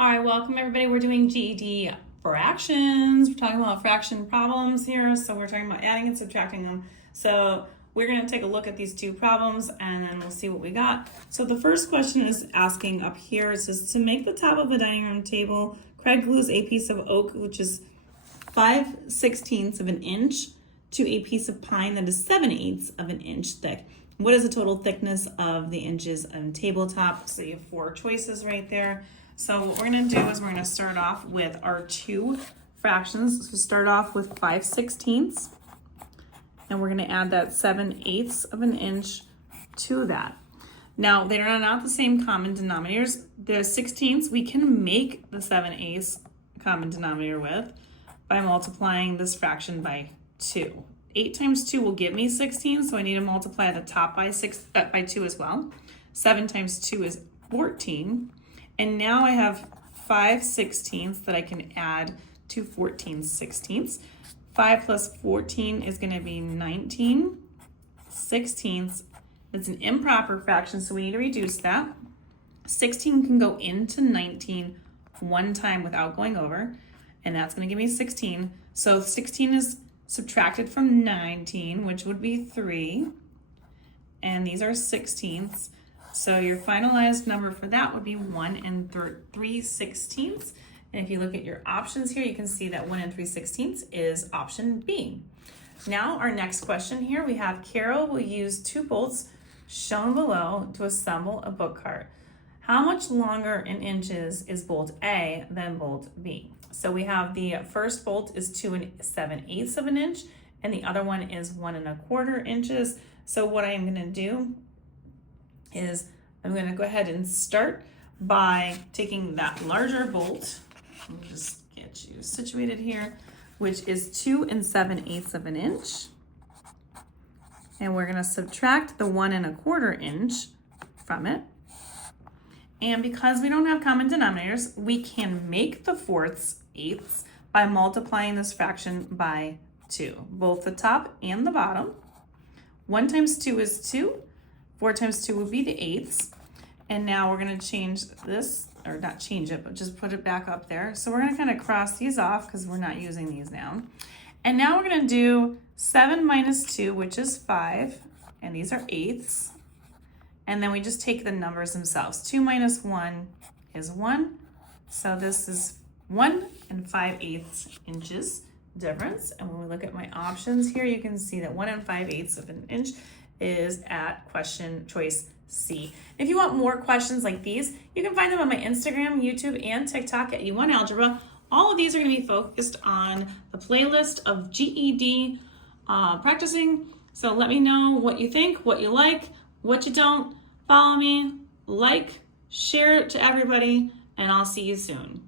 All right, welcome everybody. We're doing GED fractions. We're talking about fraction problems here. So we're talking about adding and subtracting them. So we're going to take a look at these two problems and then we'll see what we got. So the first question is asking up here, it says to make the top of a dining room table, Craig glues a piece of oak, which is 5/16 of an inch, to a piece of pine that is 7/8 of an inch thick. What is the total thickness of the inches on tabletop? So you have four choices right there. So what we're gonna do is we're gonna start off with our two fractions. So start off with 5/16, and we're gonna add that 7/8 of an inch to that. Now, they are not the same common denominators. The 16ths, we can make the 7/8 common denominator with by multiplying this fraction by 2. 8 times 2 will give me 16, so I need to multiply the top by 2 as well. 7 times 2 is 14. And now I have 5/16 that I can add to 14/16. 5 plus 14 is going to be 19/16. It's an improper fraction, so we need to reduce that. 16 can go into 19 one time without going over, and that's going to give me 16. So 16 is subtracted from 19, which would be 3, and these are 16ths. So your finalized number for that would be 1 3/16. And if you look at your options here, you can see that 1 3/16 is option B. Now our next question here, we have Carol will use 2 bolts shown below to assemble a book cart. How much longer in inches is bolt A than bolt B? So we have the first bolt is 2 7/8 of an inch, and the other one is 1 1/4 inches. So what I am going to do is I'm going to go ahead and start by taking that larger bolt. Let me just get you situated here, which is 2 7/8 of an inch. And we're going to subtract the 1 1/4 inch from it. And because we don't have common denominators, we can make the 4/8 by multiplying this fraction by 2, both the top and the bottom. 1 times 2 is 2. 4 times 2 would be the 8ths. And now we're going to change this, or not change it, but just put it back up there. So we're going to kind of cross these off because we're not using these now. And now we're going to do 7 minus 2, which is 5. And these are 8ths. And then we just take the numbers themselves. 2 minus 1 is 1. So this is 1 5/8 inches difference. And when we look at my options here, you can see that 1 5/8 of an inch is at question choice C. If you want more questions like these, you can find them on my Instagram, YouTube, and TikTok at U1 Algebra. All of these are going to be focused on the playlist of GED practicing. So let me know what you think, what you like, what you don't. Follow me, like, share it to everybody, and I'll see you soon.